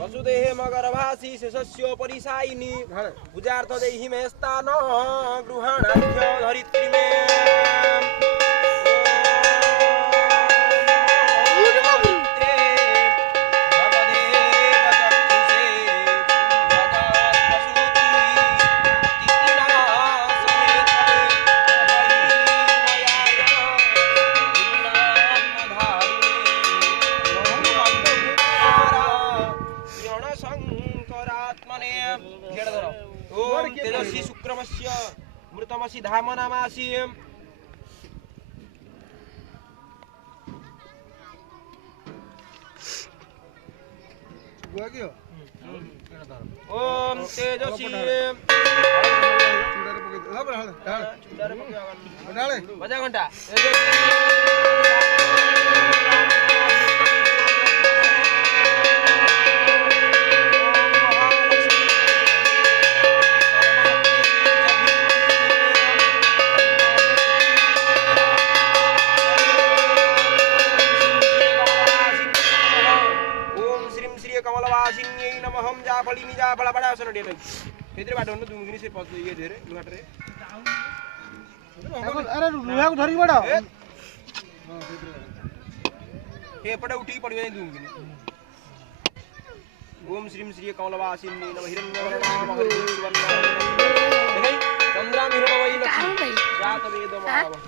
वसुदेहे मगरभासी शेषस्योपरिसायिनी पूजार्थ देहि मे स्थान गृहाणाख्य धरित्री मे तेजस्वी शुक्रमस्य मृतमसि धाम नामासि ओम तेजस्वी बजा घंटा कमलवासिन्यै नमः हम जाफली नि जाफला बडा सन डेट फेदरे बाटो न दुंगिनी से पस ये धेरे लुहाट रे अरे लुहा को धरि बडा हां फेदरे ए पडा उठी पडवे दुंगिनी ओम श्रीम श्री कमलवासिन्यै नमः हिरण्यवर्णा महर्षि सुवर्णा चंद्राम हिरणमयी लक्ष्मी जात वेद महाव